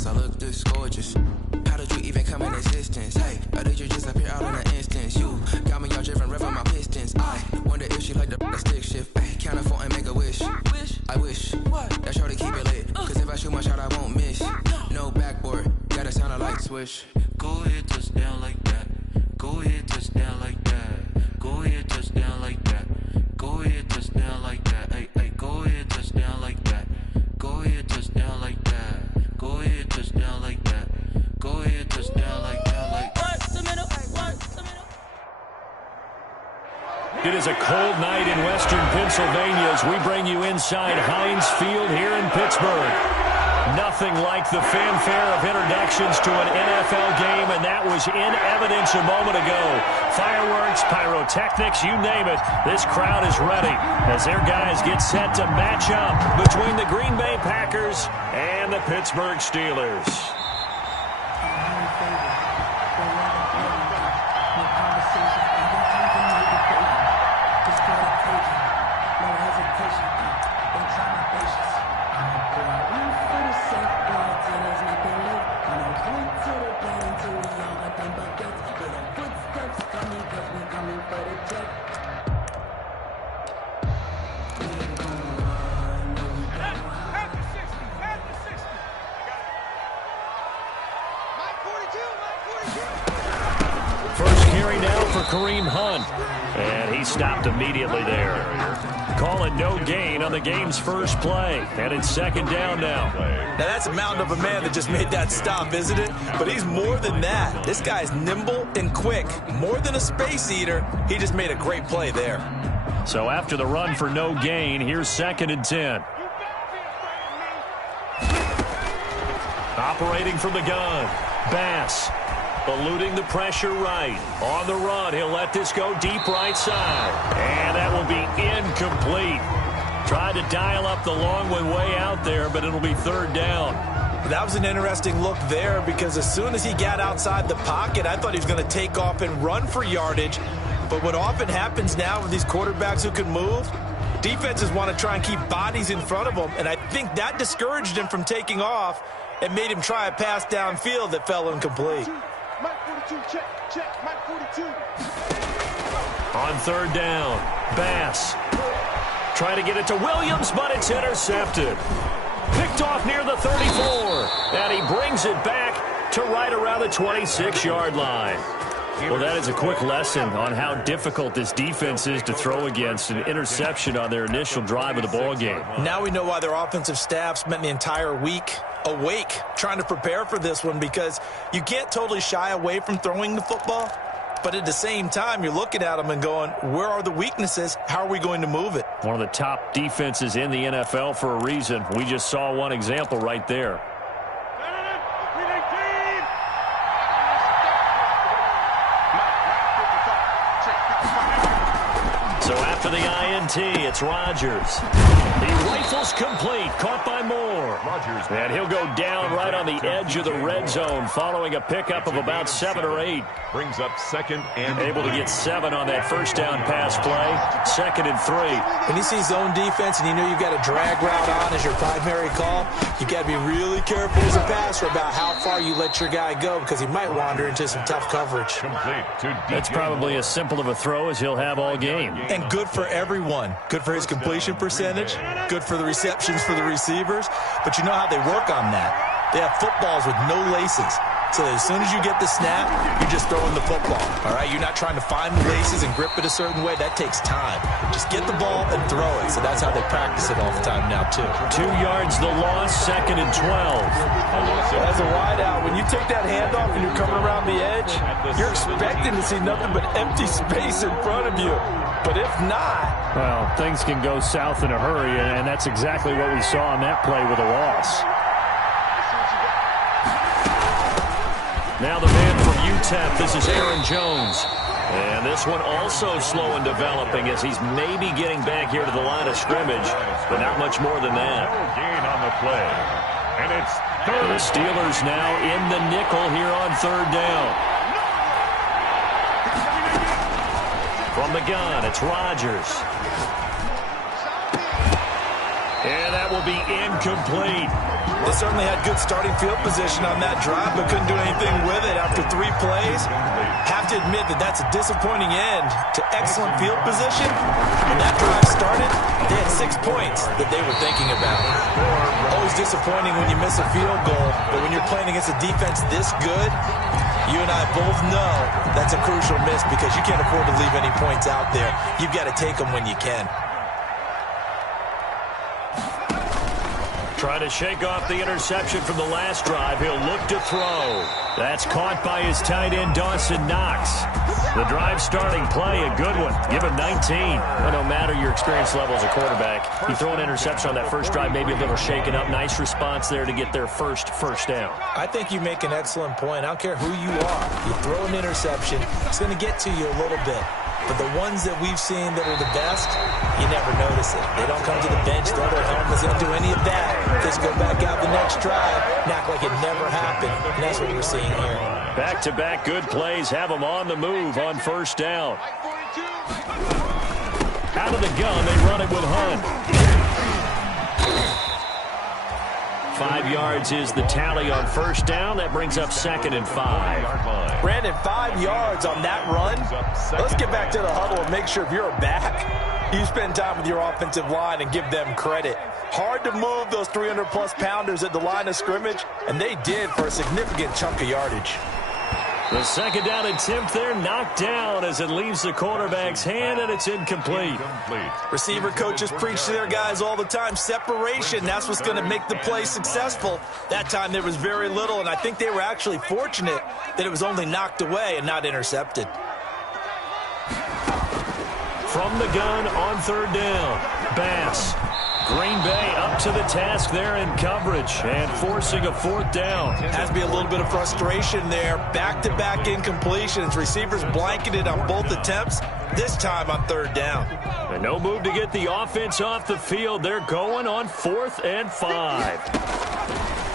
diamonds, I look this gorgeous. How did you even come in existence? Hey, or did you just appear out in an instance? You got me all driven, revving my pistons. I wonder if she like the stick shift. Ay, count a 4 and make a wish. I wish that shorty keep it lit. Cause if I shoot my shot, I won't miss. No backboard, gotta sound a light switch. Go ahead, touchdown like that. Go ahead, touchdown like that. Go ahead, touchdown like that. Go ahead, touchdown like that. Hey, hey, go ahead, touchdown like that. Go ahead, touchdown like that. Go ahead, touchdown like that. Go ahead, touchdown like that. Like It is a cold night in western Pennsylvania as we bring you inside Heinz Field here in Pittsburgh. Nothing like the fanfare of introductions to an NFL game, and that was in evidence a moment ago. Fireworks, pyrotechnics, you name it. This crowd is ready as their guys get set to match up between the Green Bay Packers and the Pittsburgh Steelers. Kareem Hunt, and he stopped immediately there. Calling no gain on the game's first play, and it's second down now. Now that's a mountain of a man that just made that stop, isn't it? But he's more than that. This guy's nimble and quick. More than a space eater, he just made a great play there. So after the run for no gain, here's 2nd and 10. Operating from the gun, Bass. Eluding the pressure right. On the run, he'll let this go deep right side. And that will be incomplete. Tried to dial up the long one way out there, but it'll be 3rd down. That was an interesting look there because as soon as he got outside the pocket, I thought he was going to take off and run for yardage. But what often happens now with these quarterbacks who can move, defenses want to try and keep bodies in front of them, and I think that discouraged him from taking off and made him try a pass downfield that fell incomplete. Check, Mike 42. On 3rd down, Bass. Trying to get it to Williams, but it's intercepted. Picked off near the 34. And he brings it back to right around the 26-yard line. Well, that is a quick lesson on how difficult this defense is to throw against. An interception on their initial drive of the ball game. Now we know why their offensive staff spent the entire week awake trying to prepare for this one, because you can't totally shy away from throwing the football, but at the same time you're looking at them and going, where are the weaknesses? How are we going to move it? One of the top defenses in the NFL for a reason. We just saw one example right there. So after the INT, it's Rodgers. He rifles complete, caught by Moore. Rodgers, and he'll go down right on the edge of the red zone following a pickup of about 7 or 8. Brings up 2nd and able to get 7 on that first down pass play. 2nd and 3. When you see zone defense and you know you've got a drag route on as your primary call, you got to be really careful as a passer about how far you let your guy go, because he might wander into some tough coverage. That's probably as simple of a throw as he'll have all game. And good for everyone. Good for his completion percentage. Good for the receptions for the receivers. But you know how they work on that. They have footballs with no laces. So that as soon as you get the snap, you're just throwing the football. All right, you're not trying to find the laces and grip it a certain way. That takes time. Just get the ball and throw it. So that's how they practice it all the time now, too. 2 yards the loss, 2nd and 12. As a wideout, when you take that handoff and you're coming around the edge, you're expecting to see nothing but empty space in front of you. But if not... Well, things can go south in a hurry, and that's exactly what we saw on that play with a loss. Now the man from UTEP, this is Aaron Jones. And this one also slow in developing as he's maybe getting back here to the line of scrimmage, but not much more than that. Gain on the play. And it's third. The Steelers now in the nickel here on 3rd down. From the gun, it's Rodgers. And that will be incomplete. They certainly had good starting field position on that drive, but couldn't do anything with it after 3 plays. Have to admit that that's a disappointing end to excellent field position. When that drive started, they had 6 points that they were thinking about. Always disappointing when you miss a field goal, but when you're playing against a defense this good, you and I both know that's a crucial miss because you can't afford to leave any points out there. You've got to take them when you can. Trying to shake off the interception from the last drive. He'll look to throw. That's caught by his tight end, Dawson Knox. The drive starting play, a good one. Give him 19. Well, no matter your experience level as a quarterback, you throw an interception on that first drive, maybe a little shaken up. Nice response there to get their first down. I think you make an excellent point. I don't care who you are. You throw an interception, it's going to get to you a little bit. But the ones that we've seen that are the best, you never notice it. They don't come to the bench, throw their helmets, they don't do any of that. Just go back out the next drive and act like it never happened. And that's what we're seeing here. Back-to-back good plays have them on the move on first down. Out of the gun, they run it with Hunt. 5 yards is the tally on first down. That brings up 2nd and 5. Brandon, 5 yards on that run. Let's get back to the huddle and make sure if you're a back, you spend time with your offensive line and give them credit. Hard to move those 300-plus pounders at the line of scrimmage, and they did for a significant chunk of yardage. The 2nd down attempt there knocked down as it leaves the quarterback's hand, and it's incomplete. Receiver coaches preach to their guys all the time. Separation, that's what's going to make the play successful. That time there was very little, and I think they were actually fortunate that it was only knocked away and not intercepted. From the gun on 3rd down, Bass. Green Bay up to the task there in coverage and forcing a 4th down. Has to be a little bit of frustration there. Back-to-back incompletions. Receivers blanketed on both attempts, this time on 3rd down. And no move to get the offense off the field. They're going on 4th and 5.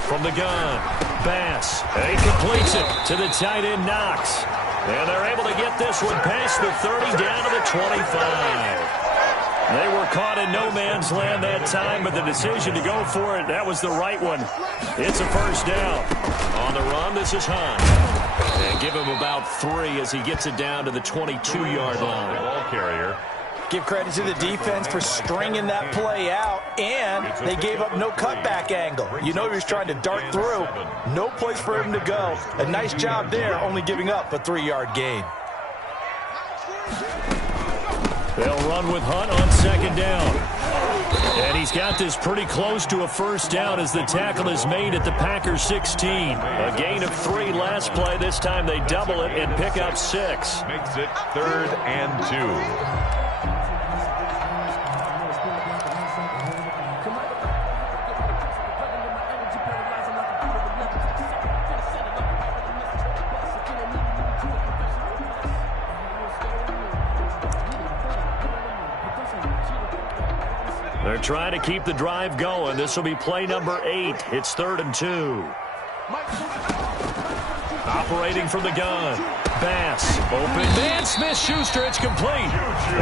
From the gun, Bass. And he completes it to the tight end, Knox. And they're able to get this one past the 30 down to the 25. They were caught in no man's land that time, but the decision to go for it, that was the right one. It's a first down. On the run, this is Hunt. And give him about 3 as he gets it down to the 22-yard line. Ball carrier. Give credit to the defense for stringing that play out, and they gave up no cutback angle. You know he was trying to dart through. No place for him to go. A nice job there, only giving up a 3-yard gain. They'll run with Hunt on 2nd down. And he's got this pretty close to a first down as the tackle is made at the Packers 16. A gain of 3 last play. This time they double it and pick up 6. Makes it 3rd and 2. They're trying to keep the drive going. This will be play number 8. It's 3rd and 2. Operating from the gun. Bass. Open man. Smith-Schuster. It's complete.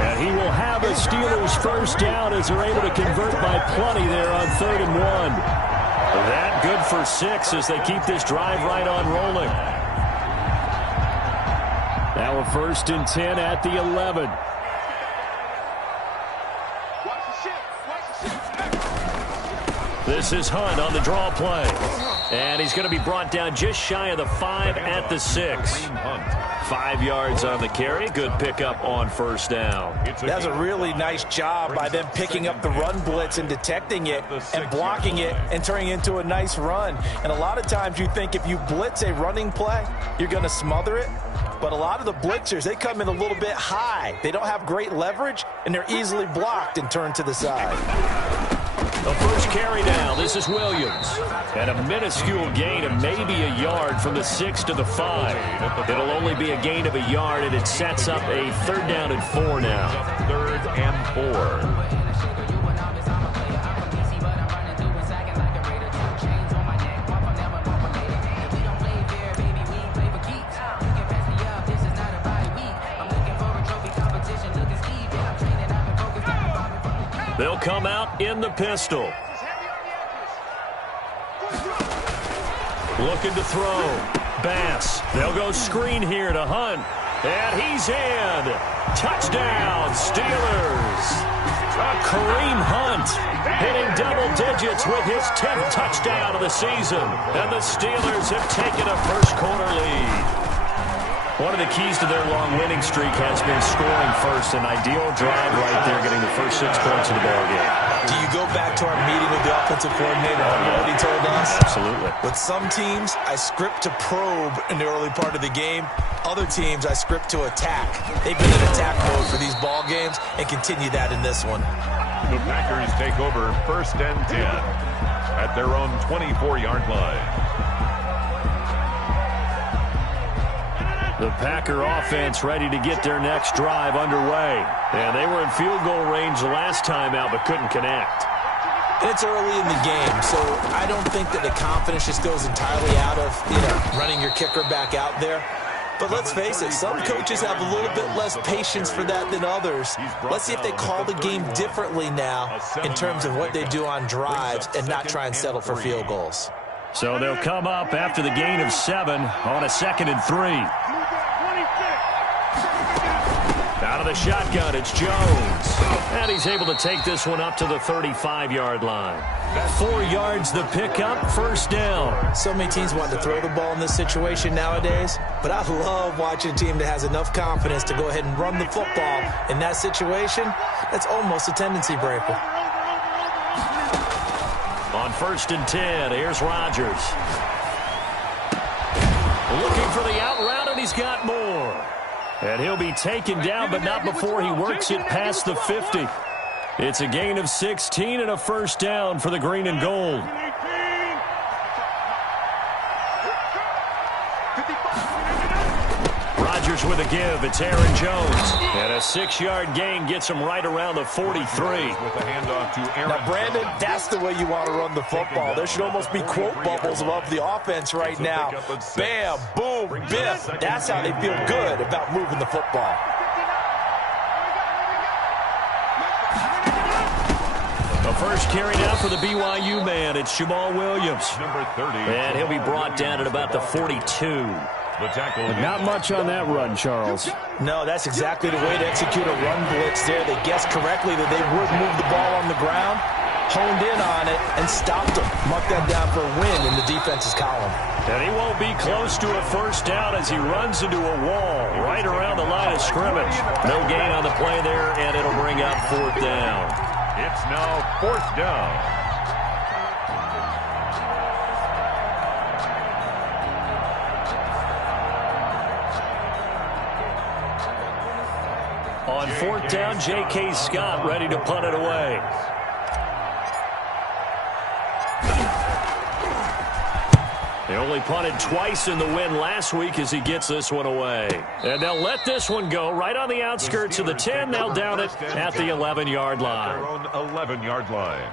And he will have a Steelers first down as they're able to convert by plenty there on 3rd and 1. That good for 6 as they keep this drive right on rolling. Now a 1st and 10 at the 11. This is Hunt on the draw play. And he's going to be brought down just shy of the 5 at the 6. 5 yards on the carry. Good pickup on first down. That's a really nice job by them picking up the run blitz and detecting it and blocking it and turning it into a nice run. And a lot of times you think if you blitz a running play, you're going to smother it. But a lot of the blitzers, they come in a little bit high. They don't have great leverage, and they're easily blocked and turned to the side. The first carry down. This is Williams. And a minuscule gain of maybe a yard from the 6 to the 5. It'll only be a gain of a yard, and it sets up a 3rd down and 4 now. 3rd and 4. They'll come out in the pistol. Looking to throw. Bass. They'll go screen here to Hunt. And he's in. Touchdown, Steelers. Kareem Hunt hitting double digits with his 10th touchdown of the season. And the Steelers have taken a first-quarter lead. One of the keys to their long winning streak has been scoring first. An ideal drive right there, getting the first 6 points of the ball game. Do you go back to our meeting with the offensive coordinator and what he told us? Absolutely. With some teams, I script to probe in the early part of the game. Other teams, I script to attack. They've been in attack mode for these ball games and continue that in this one. The Packers take over 1st and 10 at their own 24-yard line. The Packer offense ready to get their next drive underway. And they were in field goal range the last time out, but couldn't connect. And it's early in the game, so I don't think that the confidence just goes entirely out of, running your kicker back out there. But let's face it, some coaches have a little bit less patience for that than others. Let's see if they call the game differently now in terms of what they do on drives and not try and settle for field goals. So they'll come up after the gain of 7 on a 2nd and 3. Out of the shotgun, it's Jones. And he's able to take this one up to the 35-yard line. 4 yards the pickup, 1st down. So many teams want to throw the ball in this situation nowadays, but I love watching a team that has enough confidence to go ahead and run the football. In that situation, that's almost a tendency breaker. On 1st and 10, here's Rodgers. Looking for the out route, and he's got more. And he'll be taken down, but not before he works it past the 50. It's a gain of 16 and a 1st down for the green and gold. Rodgers with a give. It's Aaron Jones. And a 6-yard gain gets him right around the 43. With a handoff to Aaron. Now, Brandon, that's the way you want to run the football. There should almost be quote bubbles above the offense right now. Bam, boom, biff. That's how they feel good about moving the football. The first carry now for the BYU man. It's Jamal Williams. Number 30. And he'll be brought down at about the 42. The tackle. Not much on that run, Charles. No, that's exactly the way to execute a run blitz there. They guessed correctly that they would move the ball on the ground, honed in on it, and stopped them. Mark that down for a win in the defense's column. And he won't be close to a 1st down as he runs into a wall right around the line of scrimmage. No gain on the play there, and it'll bring up 4th down. It's now 4th down. On 4th down, J.K. Scott ready to punt it away. He only punted twice in the win last week as he gets this one away. And they'll let this one go right on the outskirts of the 10. They'll down it at the 11-yard line. Their own 11-yard line.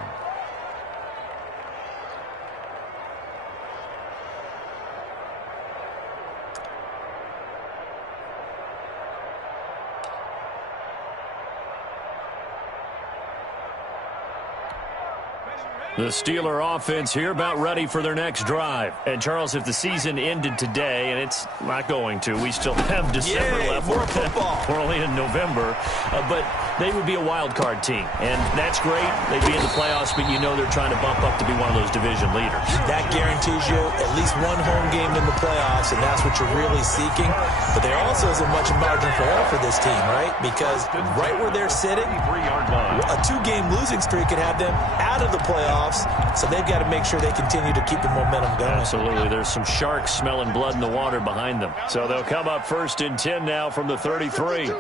The Steeler offense here about ready for their next drive. And, Charles, if the season ended today, and it's not going to, we still have December left. More football. We're only in November. But they would be a wild card team. And that's great. They'd be in the playoffs, but you know they're trying to bump up to be one of those division leaders. That guarantees you at least one home game in the playoffs, and that's what you're really seeking. But there also isn't much margin for error for this team, right? Because right where they're sitting, a 2-game losing streak could have them out of the playoffs. So they've got to make sure they continue to keep the momentum going. Absolutely. There's some sharks smelling blood in the water behind them. So they'll come up 1st and 10 now from the 33.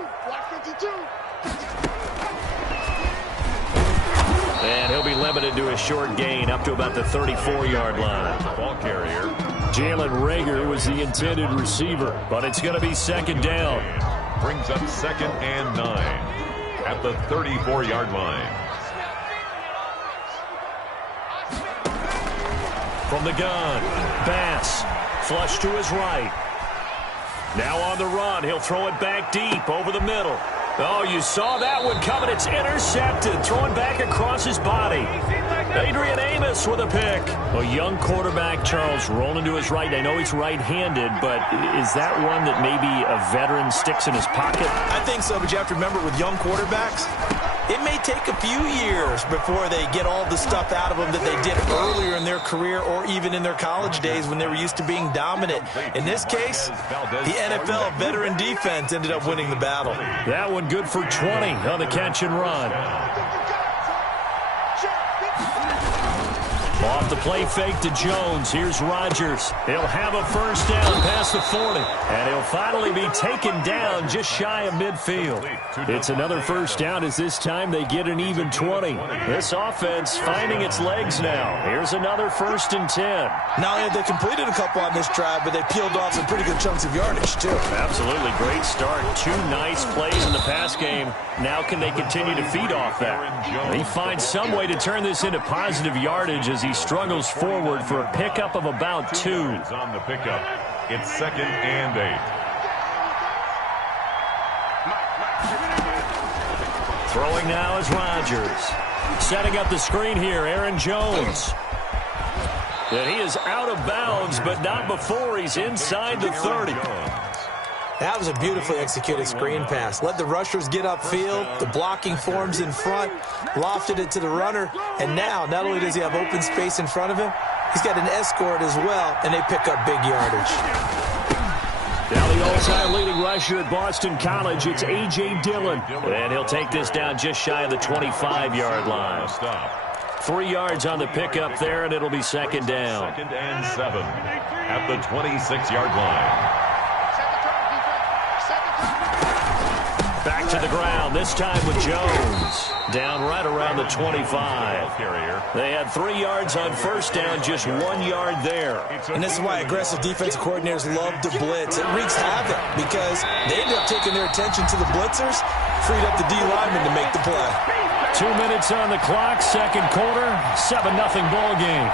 And he'll be limited to a short gain up to about the 34-yard line. Ball carrier. Jalen Reagor was the intended receiver, but it's going to be 2nd down. Brings up 2nd and 9 at the 34-yard line. From the gun, Bass, flush to his right. Now on the run, he'll throw it back deep over the middle. Oh, you saw that one coming. It's intercepted. Throwing back across his body. Adrian Amos with a pick. A young quarterback, Charles, rolling to his right. I know he's right-handed, but is that one that maybe a veteran sticks in his pocket? I think so, but you have to remember with young quarterbacks, it may take a few years before they get all the stuff out of them that they did earlier in their career or even in their college days when they were used to being dominant. In this case, the NFL veteran defense ended up winning the battle. That one good for 20 on the catch and run. Off the play fake to Jones. Here's Rodgers. He'll have a first down past the 40. And he'll finally be taken down just shy of midfield. It's another first down as this time they get an even 20. This offense finding its legs now. Here's another 1st and 10. Not only have they completed a couple on this drive, but they peeled off some pretty good chunks of yardage, too. Absolutely great start. 2 nice plays in the pass game. Now can they continue to feed off that? He finds some way to turn this into positive yardage as he struggles forward for a pickup of about 2. On the pickup, it's 2nd and 8. Throwing now is Rodgers. Setting up the screen here, Aaron Jones. And he is out of bounds, but not before he's inside the 30. That was a beautifully executed screen pass. Let the rushers get upfield. The blocking forms in front. Lofted it to the runner. And now, not only does he have open space in front of him, he's got an escort as well, and they pick up big yardage. Now the all-time leading rusher at Boston College, it's A.J. Dillon. And he'll take this down just shy of the 25-yard line. 3 yards on the pickup there, and it'll be 2nd down. 2nd and 7 at the 26-yard line. Back to the ground, this time with Jones. Down right around the 25. They had 3 yards on first down, just 1 yard there. And this is why aggressive defensive coordinators love to blitz. It wreaks havoc because they end up taking their attention to the blitzers, freed up the D lineman to make the play. 2 minutes on the clock, 2nd quarter, 7-0 ball game.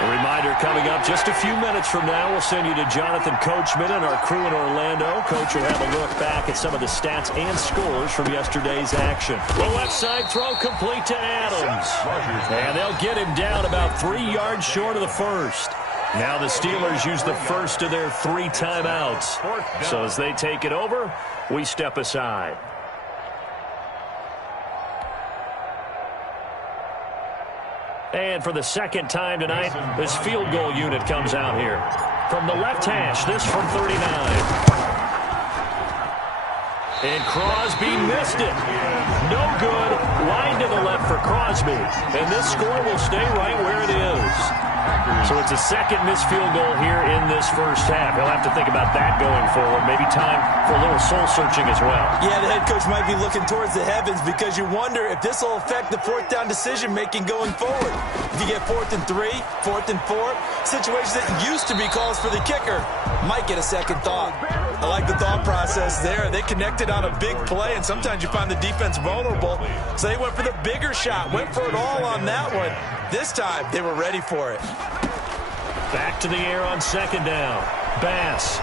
A reminder coming up just a few minutes from now, we'll send you to Jonathan Coachman and our crew in Orlando. Coach will have a look back at some of the stats and scores from yesterday's action. The left side throw complete to Adams. And they'll get him down about 3 yards short of the first. Now the Steelers use the first of their 3 timeouts. So as they take it over, we step aside. And for the 2nd time tonight, this field goal unit comes out here. From the left hash, this from 39. And Crosby missed it. No good. Line to the left for Crosby. And this score will stay right where it is. So it's a 2nd missed field goal here in this first half. He'll have to think about that going forward. Maybe time for a little soul-searching as well. Yeah, the head coach might be looking towards the heavens because you wonder if this will affect the 4th down decision-making going forward. If you get 4th and 3, 4th and 4, situations that used to be calls for the kicker might get a second thought. I like the thought process there. They connected on a big play, and sometimes you find the defense vulnerable. So they went for the bigger shot, went for it all on that one. This time, they were ready for it. Back to the air on 2nd down. Bass.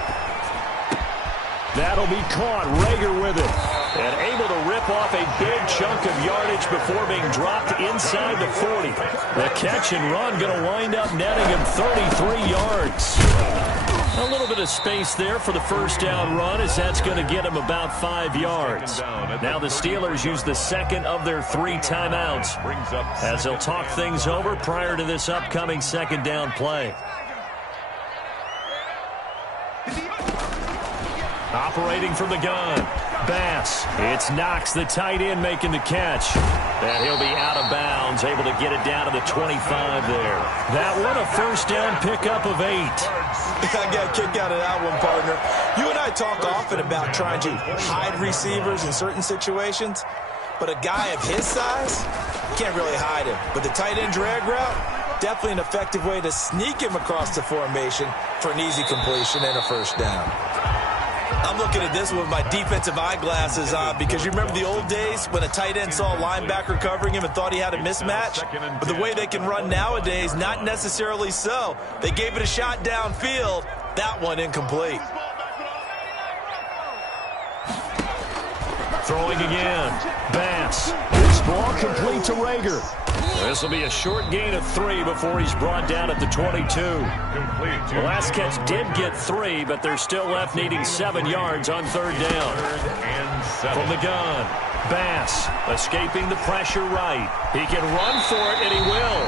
That'll be caught. Rager with it. And able to rip off a big chunk of yardage before being dropped inside the 40. The catch and run going to wind up netting him 33 yards. A little bit of space there for the first down run as that's going to get him about 5 yards. Now the Steelers use the 2nd of their 3 timeouts as they'll talk things over prior to this upcoming 2nd down play. Operating from the gun. Bass. It's Knox, the tight end, making the catch. And he'll be out of bounds, able to get it down to the 25 there. That one, a first down pickup of 8. I got a kick out of that one, partner. You and I talk often about trying to hide receivers in certain situations, but a guy of his size, can't really hide him. But the tight end drag route, definitely an effective way to sneak him across the formation for an easy completion and a first down. I'm looking at this with my defensive eyeglasses on because you remember the old days when a tight end saw a linebacker covering him and thought he had a mismatch? But the way they can run nowadays, not necessarily so. They gave it a shot downfield. That one incomplete. Throwing again. Bass. This ball complete to Rager. This will be a short gain of 3 before he's brought down at the 22. The last catch did get 3, but they're still left needing 7 yards on 3rd down. From the gun, Bass escaping the pressure right. He can run for it, and he will.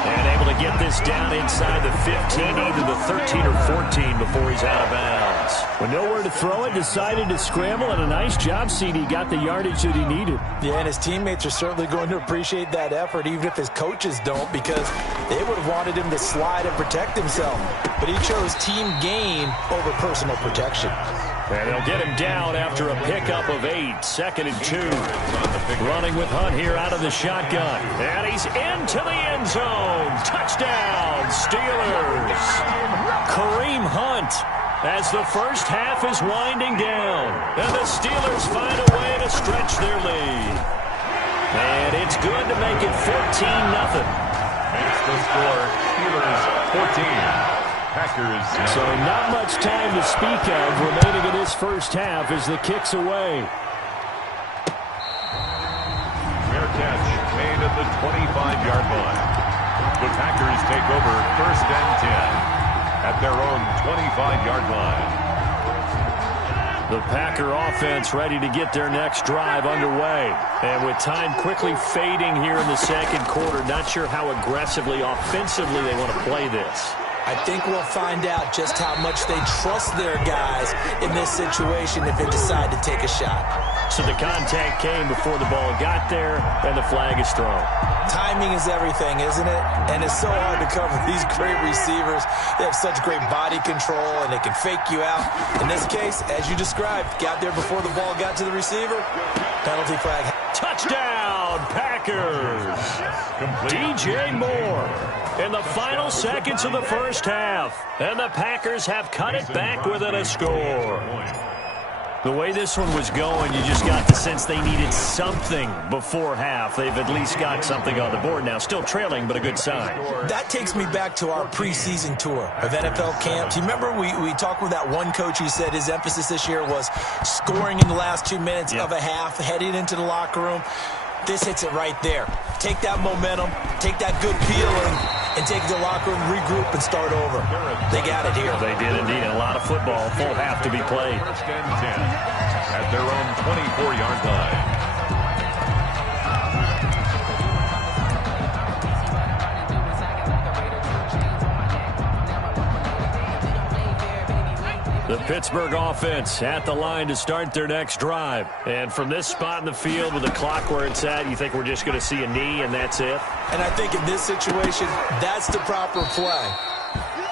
And able to get this down inside the 15, either the 13 or 14 before he's out of bounds. With nowhere to throw it, decided to scramble, and a nice job, CD. Got the yardage that he needed. Yeah, and his teammates are certainly going to appreciate that effort, even if his coaches don't, because they would have wanted him to slide and protect himself. But he chose team gain over personal protection. And they'll get him down after a pickup of 8, 2nd and 2. Running with Hunt here out of the shotgun. And he's into the end zone. Touchdown, Steelers. Kareem Hunt as the first half is winding down. And the Steelers find a way to stretch their lead. And it's good to make it 14-0. Makes the score Steelers 14. Packers. So not much time to speak of remaining in this first half as the kick's away. Fair catch made at the 25-yard line. The Packers take over 1st and 10 at their own 25-yard line. The Packer offense ready to get their next drive underway. And with time quickly fading here in the 2nd quarter, not sure how aggressively, offensively they want to play this. I think we'll find out just how much they trust their guys in this situation if they decide to take a shot. So the contact came before the ball got there, and the flag is thrown. Timing is everything, isn't it? And it's so hard to cover these great receivers. They have such great body control, and they can fake you out. In this case, as you described, got there before the ball got to the receiver. Penalty flag. Touchdown, Packers! DJ Moore in the final seconds of the first half. And the Packers have cut it back within a score. The way this one was going, you just got the sense they needed something before half. They've at least got something on the board now. Still trailing, but a good sign. That takes me back to our preseason tour of NFL camps. You remember we talked with that one coach who said his emphasis this year was scoring in the last 2 minutes of a half, heading into the locker room. This hits it right there. Take that momentum, take that good feeling, and take the locker room, regroup, and start over. They got it here. They did indeed. A lot of football, full half to be played. 1st and 10 at their own 24-yard line. The Pittsburgh offense at the line to start their next drive. And from this spot in the field with the clock where it's at, you think we're just going to see a knee and that's it? And I think in this situation, that's the proper play.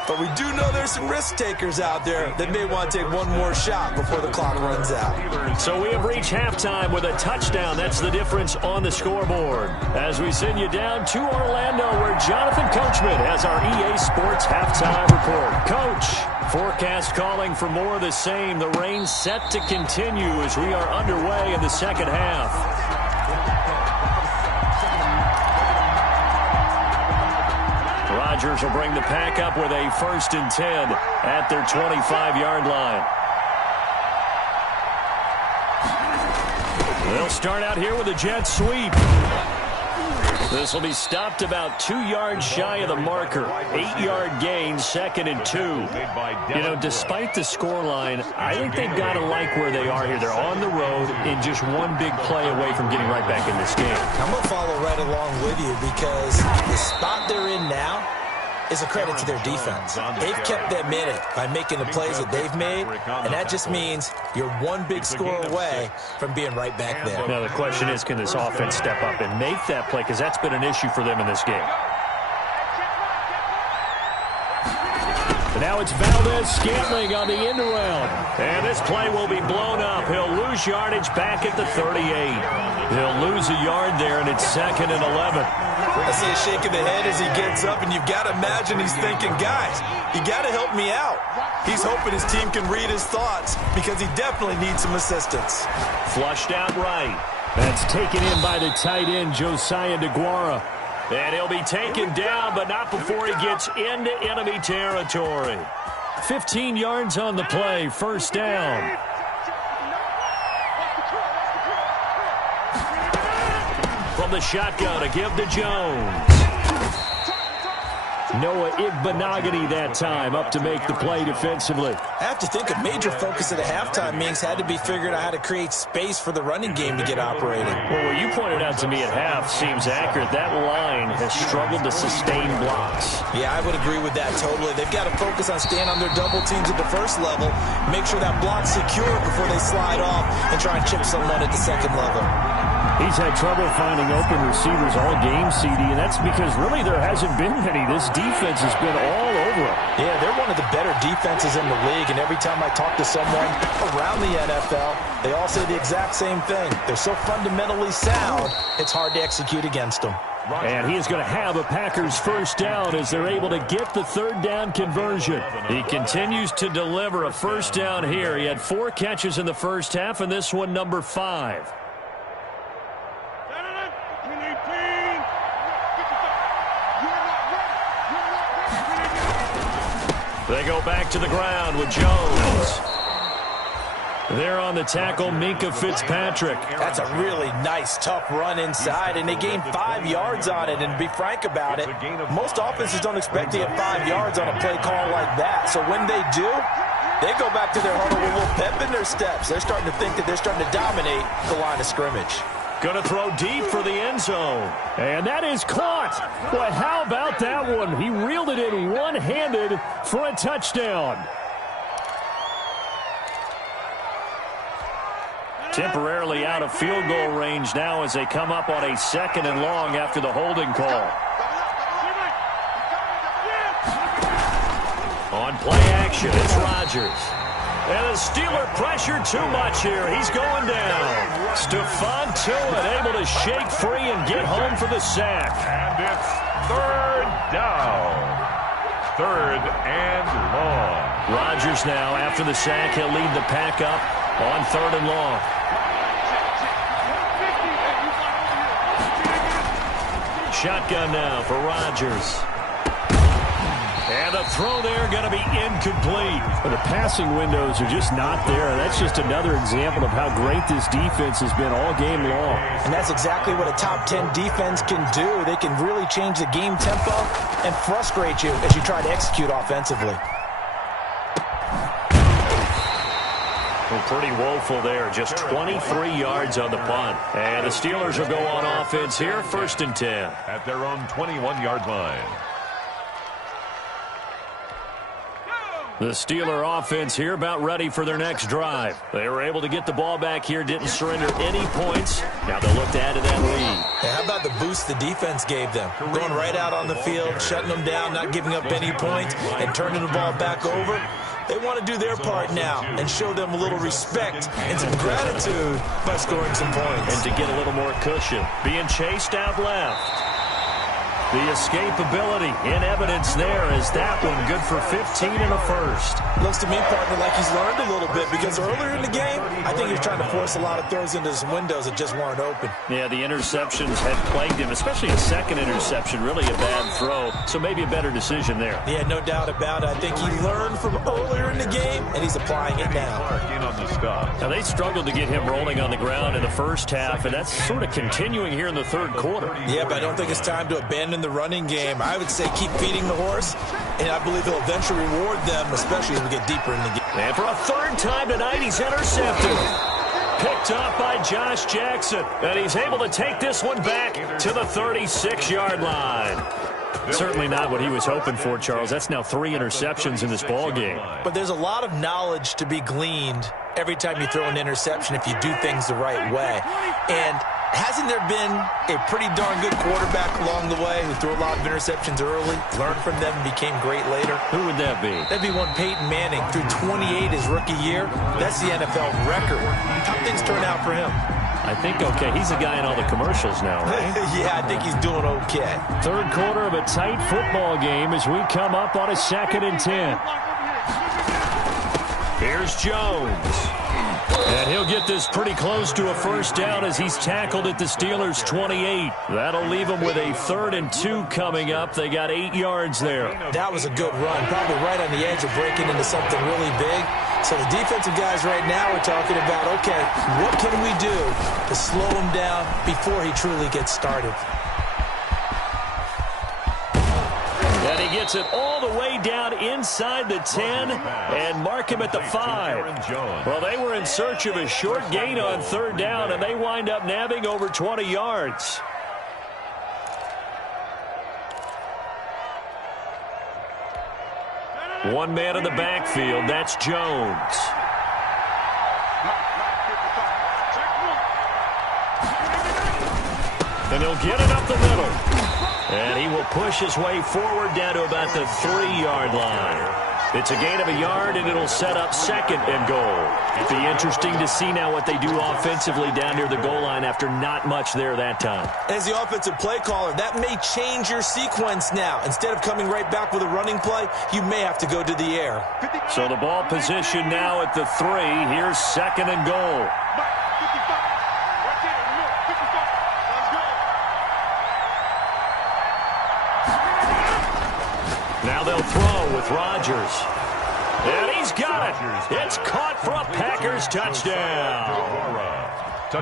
But we do know there's some risk takers out there that may want to take one more shot before the clock runs out. So we have reached halftime with a touchdown. That's the difference on the scoreboard. As we send you down to Orlando, where Jonathan Coachman has our EA Sports halftime report. Coach, forecast calling for more of the same. The rain set to continue as we are underway in the 2nd half. Rodgers will bring the pack up with a 1st and 10 at their 25-yard line. They'll start out here with a jet sweep. This will be stopped about 2 yards shy of the marker. 8-yard gain, 2nd and 2. You know, despite the scoreline, I think they've got to like where they are here. They're on the road and just one big play away from getting right back in this game. I'm going to follow right along with you because the spot they're in now is a credit to their defense. They've kept them in it by making the plays that they've made, and that just means you're one big score away from being right back there. Now the question is, can this offense step up and make that play? Because that's been an issue for them in this game. And now it's Valdez-Scantling on the end around. And this play will be blown up. He'll lose yardage back at the 38. He'll lose a yard there, and it's 2nd and 11. I see a shake of the head as he gets up, and you've got to imagine he's thinking, guys, you got to help me out. He's hoping his team can read his thoughts because he definitely needs some assistance. Flushed out right. That's taken in by the tight end, Josiah DeGuara. And he'll be taken down, but not before he gets into enemy territory. 15 yards on the play, 1st down. From the shotgun, a give to Jones. Noah Igbenogany that time up to make the play defensively. I have to think a major focus of the halftime meetings had to be figuring out how to create space for the running game to get operating. Well, what you pointed out to me at half seems accurate. That line has struggled to sustain blocks. Yeah, I would agree with that totally. They've got to focus on staying on their double teams at the first level, make sure that block's secure before they slide off and try and chip someone at the second level. He's had trouble finding open receivers all game, CD, and that's because really there hasn't been many. This defense has been all over him. Yeah, they're one of the better defenses in the league, and every time I talk to someone around the NFL, they all say the exact same thing. They're so fundamentally sound, it's hard to execute against them. And he is going to have a Packers first down as they're able to get the third down conversion. He continues to deliver a first down here. He had 4 catches in the first half, and this one number 5. They go back to the ground with Jones. There on the tackle, Minkah Fitzpatrick. That's a really nice, tough run inside, and they gained 5 yards on it. And to be frank about it, most offenses don't expect to get 5 yards on a play call like that. So when they do, they go back to their huddle with a little pep in their steps. They're starting to think that they're starting to dominate the line of scrimmage. Going to throw deep for the end zone. And that is caught. Boy, how about that one? He reeled it in one-handed for a touchdown. Temporarily out of field goal range now as they come up on a 2nd and long after the holding call. On play action, it's Rodgers. And the Steeler pressure too much here. He's going down. Stephon Tuitt able to shake free and get home for the sack. And it's 3rd down. 3rd and long. Rodgers now, after the sack, he'll lead the pack up on 3rd and long. Shotgun now for Rodgers. And the throw there going to be incomplete. But the passing windows are just not there. That's just another example of how great this defense has been all game long. And that's exactly what a top 10 defense can do. They can really change the game tempo and frustrate you as you try to execute offensively. Well, pretty woeful there. Just 23 yards on the punt. And the Steelers will go on offense here, 1st and 10. At their own 21-yard line. The Steeler offense here about ready for their next drive. They were able to get the ball back here, didn't surrender any points. Now they'll look to add to that lead. Yeah, how about the boost the defense gave them? Going right out on the field, shutting them down, not giving up any points, and turning the ball back over. They want to do their part now and show them a little respect and some gratitude by scoring some points. And to get a little more cushion. Being chased out left. The escapability in evidence there as that one good for 15 and a first. Looks to me, partner, like he's learned a little bit because earlier in the game, I think he was trying to force a lot of throws into some windows that just weren't open. Yeah, the interceptions had plagued him, especially a second interception, really a bad throw. So maybe a better decision there. Yeah, no doubt about it. I think he learned from earlier in the game, and he's applying it now. Now, they struggled to get him rolling on the ground in the first half, and that's sort of continuing here in the 3rd quarter. Yeah, but I don't think it's time to abandon the running game. I would say keep feeding the horse, and I believe he'll eventually reward them, especially as we get deeper in the game. And for a 3rd time tonight, he's intercepted. Picked up by Josh Jackson, and he's able to take this one back to the 36-yard line. Certainly not what he was hoping for, Charles. That's now 3 interceptions in this ball game. But there's a lot of knowledge to be gleaned every time you throw an interception if you do things the right way. And hasn't there been a pretty darn good quarterback along the way who threw a lot of interceptions early, learned from them, and became great later? Who would that be? That'd be one Peyton Manning. Threw 28 his rookie year. That's the NFL record. How'd things turn out for him? I think okay. He's the guy in all the commercials now, right? Yeah, I think he's doing okay. 3rd quarter of a tight football game as we come up on a 2nd and 10. Here's Jones. And he'll get this pretty close to a first down as he's tackled at the Steelers' 28. That'll leave them with a 3rd and 2 coming up. They got 8 yards there. That was a good run, probably right on the edge of breaking into something really big. So the defensive guys right now are talking about, okay, what can we do to slow them down before he truly gets started. And he gets it all the way down inside the 10 and mark him at the 5. Well, they were in search of a short gain on third down, and they wind up nabbing over 20 yards. One man in the backfield, that's Jones. And he'll get it up the middle. And he will push his way forward down to about the 3-yard line. It's a gain of a yard, and it'll set up second and goal. It'll be interesting to see now what they do offensively down near the goal line after not much there that time. As the offensive play caller, that may change your sequence now. Instead of coming right back with a running play, you may have to go to the air. So the ball position now at the 3. Here's second and goal. Now they'll throw with Rodgers. And he's got it. It's caught for a Packers touchdown.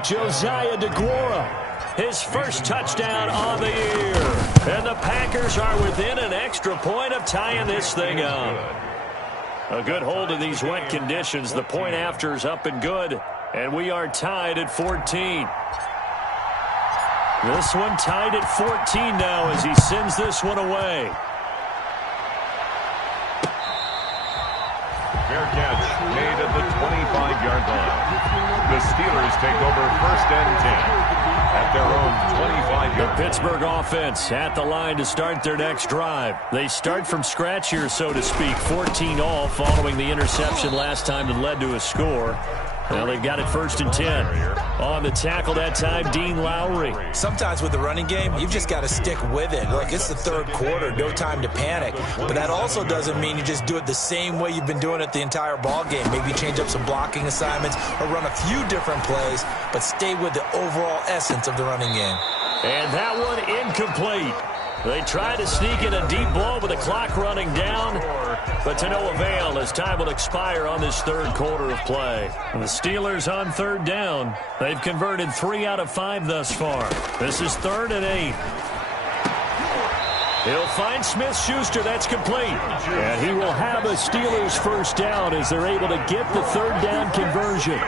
Josiah DeGuara, his first touchdown on the year. And the Packers are within an extra point of tying this thing up. A good hold in these wet conditions. The point after is up and good. And we are tied at 14. This one tied at 14 now as he sends this one away. Fair catch made at the 25-yard line. The Steelers take over first and 10 at their own 25-yard line. The Pittsburgh offense at the line to start their next drive. They start from scratch here, so to speak. 14 all following the interception last time that led to a score. Well, they've got it first and 10. On the tackle that time, Dean Lowry. Sometimes with the running game, you've just got to stick with it. Like, it's the third quarter, no time to panic. But that also doesn't mean you just do it the same way you've been doing it the entire ball game. Maybe change up some blocking assignments or run a few different plays, but stay with the overall essence of the running game. And that one incomplete. They try to sneak in a deep ball with the clock running down, but to no avail as time will expire on this third quarter of play. And the Steelers on third down. They've converted 3 out of 5 thus far. This is 3rd and 8. He'll find Smith-Schuster. That's complete. And he will have a Steelers first down as they're able to get the third down conversion.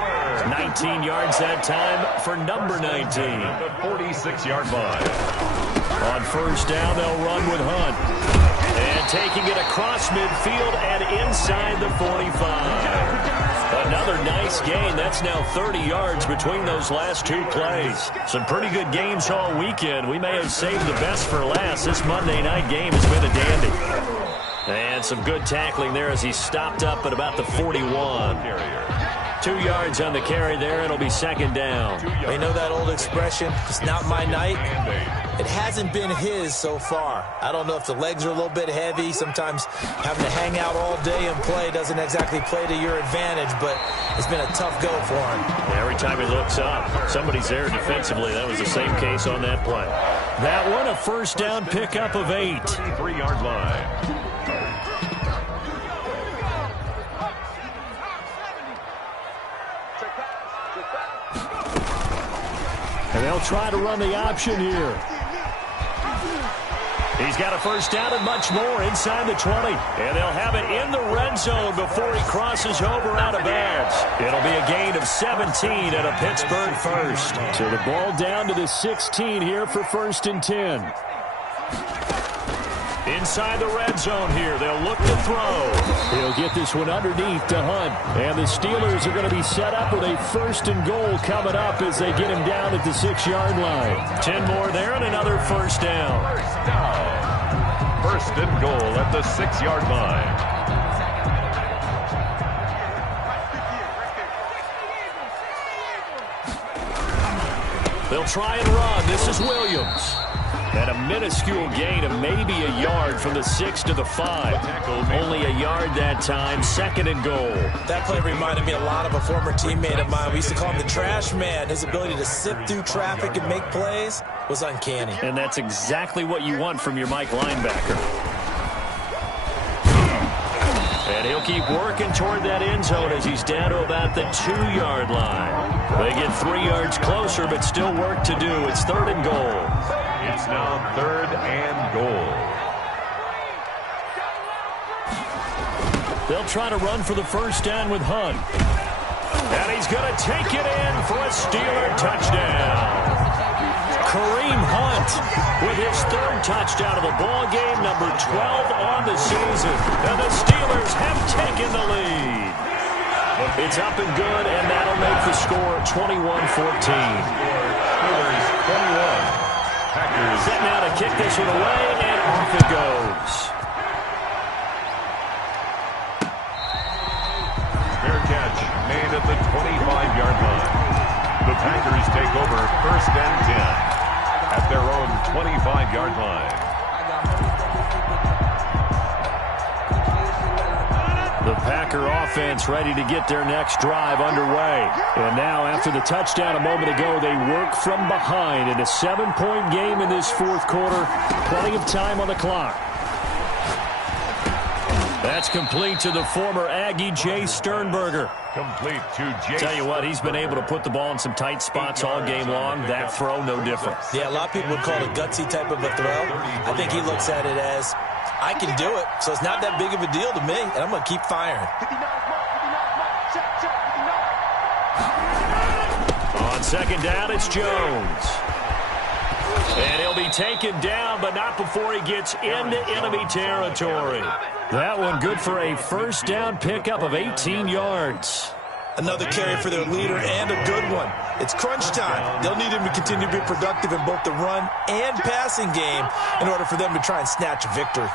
19 yards that time for number 19. The 46-yard line. On first down, they'll run with Hunt. And taking it across midfield and inside the 45. Another nice gain. That's now 30 yards between those last 2 plays. Some pretty good games all weekend. We may have saved the best for last. This Monday night game has been a dandy. And some good tackling there as he stopped up at about the 41. 2 yards on the carry there. It'll be second down. You know that old expression, it's not my night? It hasn't been his so far. I don't know if the legs are a little bit heavy. Sometimes having to hang out all day and play doesn't exactly play to your advantage, but it's been a tough go for him. Every time he looks up, somebody's there defensively. That was the same case on that play. That one, a first down pickup of 8. 33-yard line. And they'll try to run the option here. He's got a first down and much more inside the 20. And they'll have it in the red zone before he crosses over out of bounds. It'll be a gain of 17 and a Pittsburgh first. So the ball down to the 16 here for first and 10. Inside the red zone here. They'll look to throw. He'll get this one underneath to Hunt. And the Steelers are going to be set up with a first and goal coming up as they get him down at the 6-yard line. 10 more there and another first down. First and goal at the 6-yard line. They'll try and run. This is Williams. And a minuscule gain of maybe a yard from the 6 to the 5. Only a yard that time, second and goal. That play reminded me a lot of a former teammate of mine. We used to call him the trash man. His ability to sift through traffic and make plays was uncanny. And that's exactly what you want from your Mike linebacker. And he'll keep working toward that end zone as he's down to about the 2-yard line. They get 3 yards closer, but still work to do. It's 3rd and goal. It's now 3rd and goal. They'll try to run for the first down with Hunt. And he's going to take it in for a Steeler touchdown. Kareem Hunt with his 3rd touchdown of the ball game, number 12 on the season. And the Steelers have taken the lead. It's up and good, and that'll make the score 21-14. Steelers 21. Packers Set now to kick this one away, and off it goes. Fair catch made at the 25-yard line. The Packers take over 1st and 10 at their own 25-yard line. The Packer offense ready to get their next drive underway. And now, after the touchdown a moment ago, they work from behind in a 7-point game in this 4th quarter. Plenty of time on the clock. That's complete to the former Aggie, Jay Sternberger. Complete to Jay. Tell you what, he's been able to put the ball in some tight spots all game long. That throw, no different. Yeah, a lot of people would call it a gutsy type of a throw. I think he looks at it as, I can do it, so it's not that big of a deal to me, and I'm going to keep firing. On 2nd down, it's Jones. And he'll be taken down, but not before he gets into enemy territory. That one good for a 1st down pickup of 18 yards. Another carry for their leader and a good one. It's crunch time. They'll need him to continue to be productive in both the run and passing game in order for them to try and snatch a victory.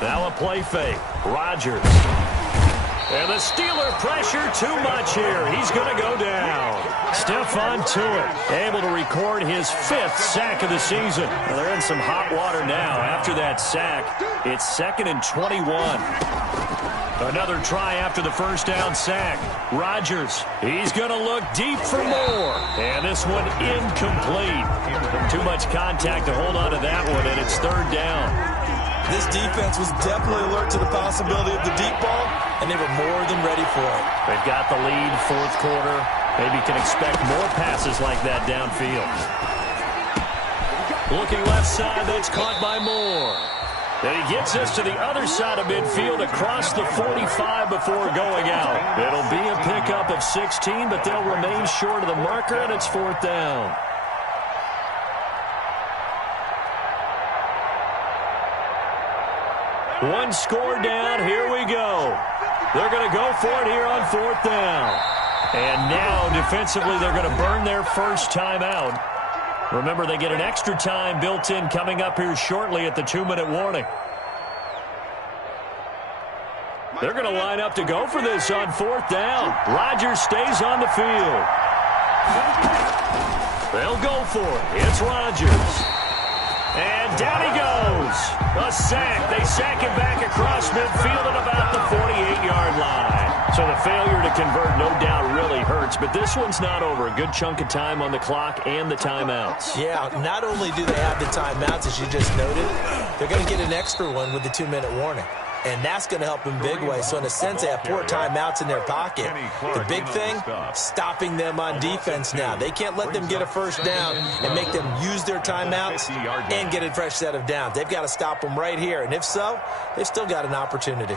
Now a play fake. Rodgers. And the Steeler pressure too much here. He's going to go down. Stephon Tuitt able to record his 5th sack of the season. Well, they're in some hot water now. After that sack, it's 2nd and 21. Another try after the 1st down sack. Rodgers, he's going to look deep for more. And this one incomplete. Too much contact to hold on to that one, and it's 3rd down. This defense was definitely alert to the possibility of the deep ball, and they were more than ready for it. They've got the lead, 4th quarter. Maybe can expect more passes like that downfield. Looking left side, that's caught by Moore. And he gets us to the other side of midfield across the 45 before going out. It'll be a pickup of 16, but they'll remain short of the marker, and it's 4th down. One score down. Here we go. They're going to go for it here on 4th down. And now, defensively, they're going to burn their first timeout. Remember, they get an extra time built in coming up here shortly at the 2-minute warning. They're going to line up to go for this on 4th down. Rodgers stays on the field. They'll go for it. It's Rodgers. And down he goes. A sack. They sack him back across midfield at about the 48-yard line. So the failure to convert no doubt really hurts, but this one's not over. A good chunk of time on the clock and the timeouts. Yeah, not only do they have the timeouts, as you just noted, they're going to get an extra one with the 2-minute warning. And that's going to help in big ways. So in a sense, they have 4 timeouts in their pocket. The big thing, stopping them on defense now. They can't let them get a first down and make them use their timeouts and get a fresh set of downs. They've got to stop them right here. And if so, they've still got an opportunity.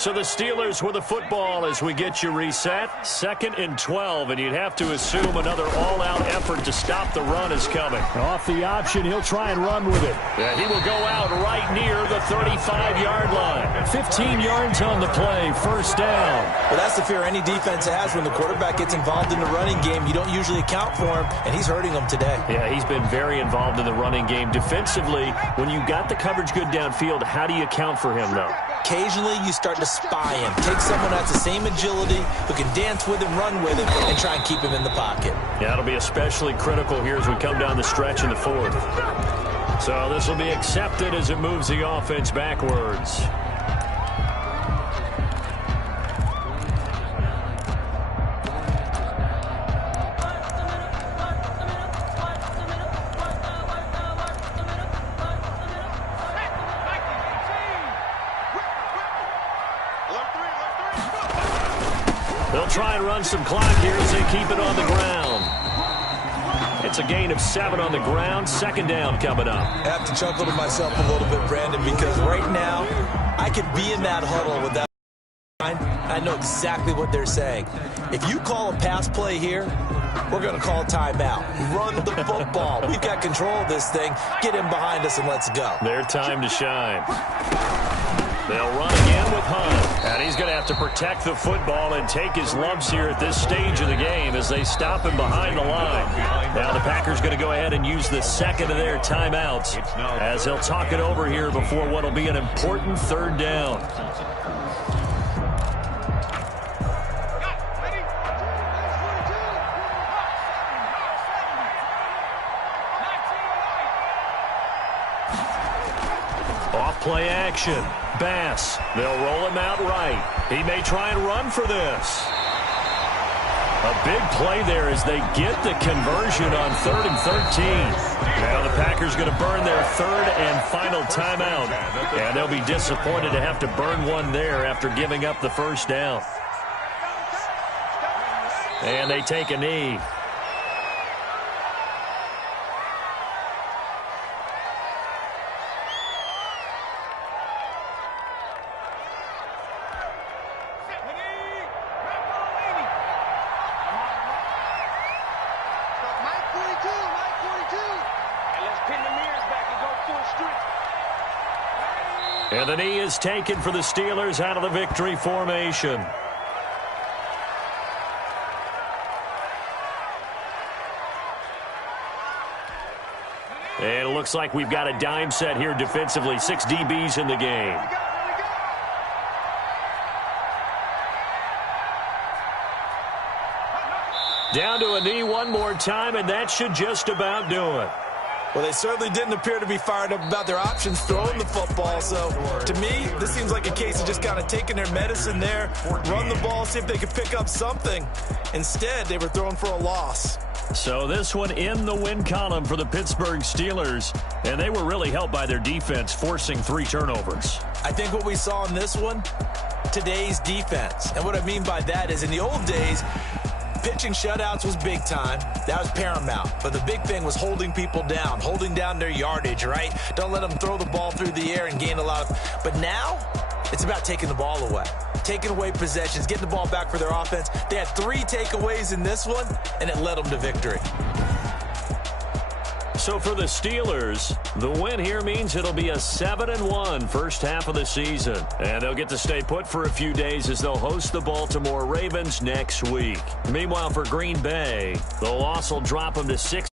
So the Steelers with the football as we get you reset. 2nd and 12, and you'd have to assume another all-out effort to stop the run is coming. Off the option, he'll try and run with it. Yeah, he will go out right near the 35-yard line. 15 yards on the play, 1st down. Well, that's the fear any defense has when the quarterback gets involved in the running game. You don't usually account for him, and he's hurting them today. Yeah, he's been very involved in the running game. Defensively, when you got the coverage good downfield, how do you account for him, though? Occasionally, you start to spy him. Take someone that's the same agility, who can dance with him, run with him, and try and keep him in the pocket. Yeah, it'll be especially critical here as we come down the stretch in the fourth. So this will be accepted as it moves the offense backwards. They'll try and run some clock here as they keep it on the ground. It's a gain of 7 on the ground. Second down coming up. I have to chuckle to myself a little bit, Brandon, because right now I could be in that huddle with that. I know exactly what they're saying. If you call a pass play here, we're going to call a timeout. Run the football. We've got control of this thing. Get him behind us and let's go. Their time to shine. They'll run again with Hunt. And he's going to have to protect the football and take his lumps here at this stage of the game as they stop him behind the line. Now the Packers going to go ahead and use the second of their timeouts as they'll talk it over here before what will be an important third down. Play action. Bass. They'll roll him out right. He may try and run for this. A big play there as they get the conversion on 3rd and 13. Now the Packers going to burn their third and final timeout. And they'll be disappointed to have to burn one there after giving up the first down. And they take a knee. And the knee is taken for the Steelers out of the victory formation. And it looks like we've got a dime set here defensively. 6 DBs in the game. Down to a knee one more time, and that should just about do it. Well, they certainly didn't appear to be fired up about their options throwing the football. So, to me, this seems like a case of just kind of taking their medicine there, run the ball, see if they could pick up something. Instead, they were throwing for a loss. So this one in the win column for the Pittsburgh Steelers, and they were really helped by their defense, forcing 3 turnovers. I think what we saw in this one, today's defense. And what I mean by that is in the old days, pitching shutouts was big time. That was paramount. But the big thing was holding people down, holding down their yardage, right? Don't let them throw the ball through the air and gain a lot of... But now, it's about taking the ball away. Taking away possessions, getting the ball back for their offense. They had 3 takeaways in this one, and it led them to victory. So for the Steelers, the win here means it'll be a 7-1 first half of the season. And they'll get to stay put for a few days as they'll host the Baltimore Ravens next week. Meanwhile, for Green Bay, the loss will drop them to 6